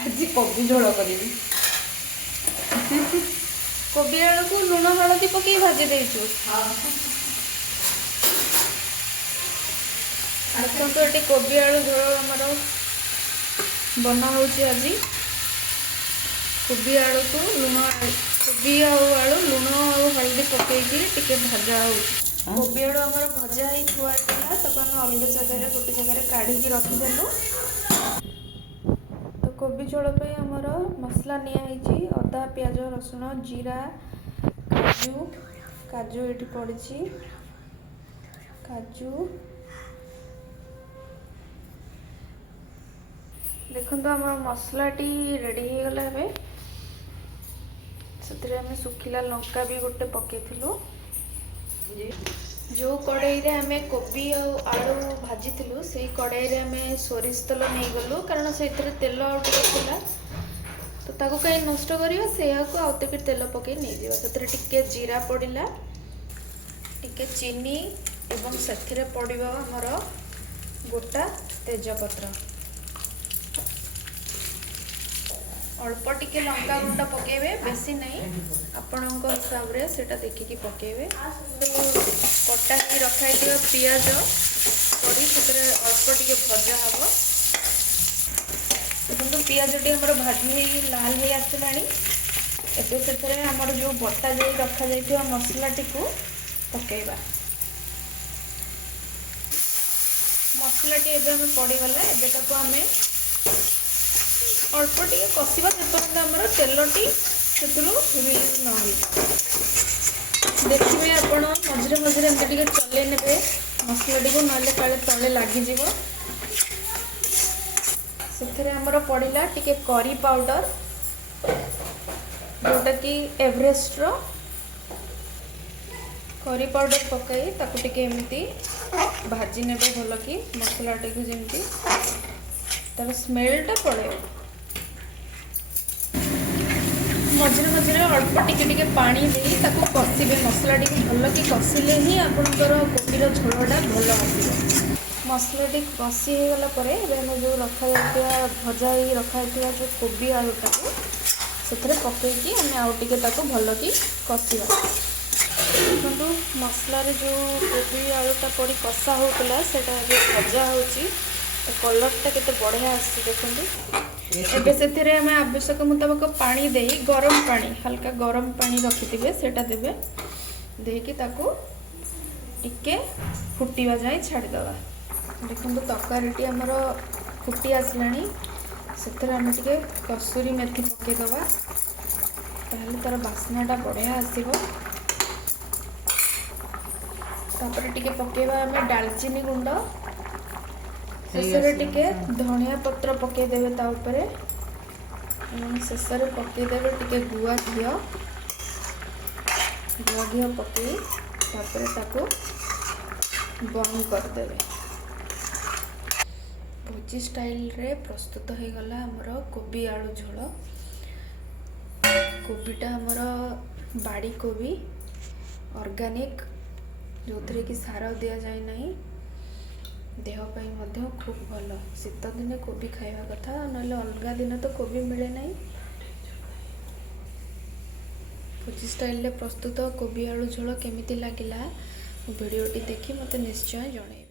आज कोबी झोल करी कोबी आलू को लुण हलदी पकई भाजी देचु देखो ये कोबी आलू झोल आमर बना होची आज कोबी आलू को लुण कोबी आलू लुण और हल्दी पकईकि टिके भजा हो कोबी आलू आमर भजा ही थुआ था तक आम अलग जगह गोटे जगह काढ़ी रखिदेलु तो कोबी झोल आमर मसला नियाई अदा प्याज रसुण जीरा काजू काजू ये पड़ी काजू देखो आम मसलाटी रेडी हो गला से सुखिला लंका भी गोटे पकईलु जो कड़ाई रे आमे कोबी और आलू भाजी से कड़ाई रे आमे सोरिष तेल नहीं गलु कारण से तेल आउटा तो ताको कहीं नष्ट करवा से आउ तेल पकई नहीं जावा से टिके जीरा पड़ला टिके चीनी एवं से पड़ो आमर गोटा तेजपत्र अल्प टिके लंका गुंडा पकेबे बेसी नहीं आपण हिसाब रे सेटा देखिकी पकेबे तो कटा ही रखाई दियो पियाज पड़ी से अल्प टिके भजा हम देखो पियाज टी हमर भाजी लाल हो आसलानी एबे से हमर जो बटा जाई रखा जाइथिबा मसला टिको पकेबा मसला टी एबे हम पड़ी गला एबे ताको हमें अल्प टे कषा जेपर्यंत आमर तेलटी से रिलीज न हो देखिए आपण मझे मझे एमती टे चले ने मसला टी ना काले तले लगिज से आमर पड़ा टिके करी पाउडर जोटा कि एवरेस्ट रो करी पाउडर पकई ताकू टिके एमती भाजी ने भल कि मसला टी जमी तार स्मेलटा पड़े मझे मझे अल्प टिके पानी दे ताकू कषिबे मसला टी भल कि कषिले ही आपणकर कोबीर झोलटा भल आसो मसला टी कषि हो गला जो रखा भजा ही रखा जो कोबी आलूटा से पकईकि आम आउ टे भल कि कषा देखो मसला जो कोबी आलूटा पड़ी कषा होता से भजा हो कलरटा केते बढ़िया आसी देखो एबे से आवश्यक मुताबक पानी दे गरम पानी हल्का गरम पानी रखिथे सेटा देबे देकी ताको टिके फुटिवा जाए छाड़ीदवा देखो तरकारी आमर फुटी आसलानी से आम टिके कसूरी मेथी पकईदवा ताहले तार बास्नाटा बढ़िया आसीबो तापर टिके पकेबा आम डालचीनी गुंड शेष टिके धनिया पत्र पकईदेवे ताऊपर शेष पकईदेवे टिके गुआ घी पकई तापर ताको बंद करदेवे भोजी स्टाइल रे प्रस्तुत हो गला हमर कोबी आलू झोल कोबीटा हमर बाड़ी कोबी ऑर्गेनिक जो थे कि सार दिया जाए नहीं देहपाई खूब भल शीत दिने कोबी खाइबा कथा ना अलगा दिन तो कोबी मिले नहीं भोजी स्टाइल प्रस्तुत कोबी आलू झोल केमिति लागिला वीडियोटी देखी मते निश्चय जणाइबे।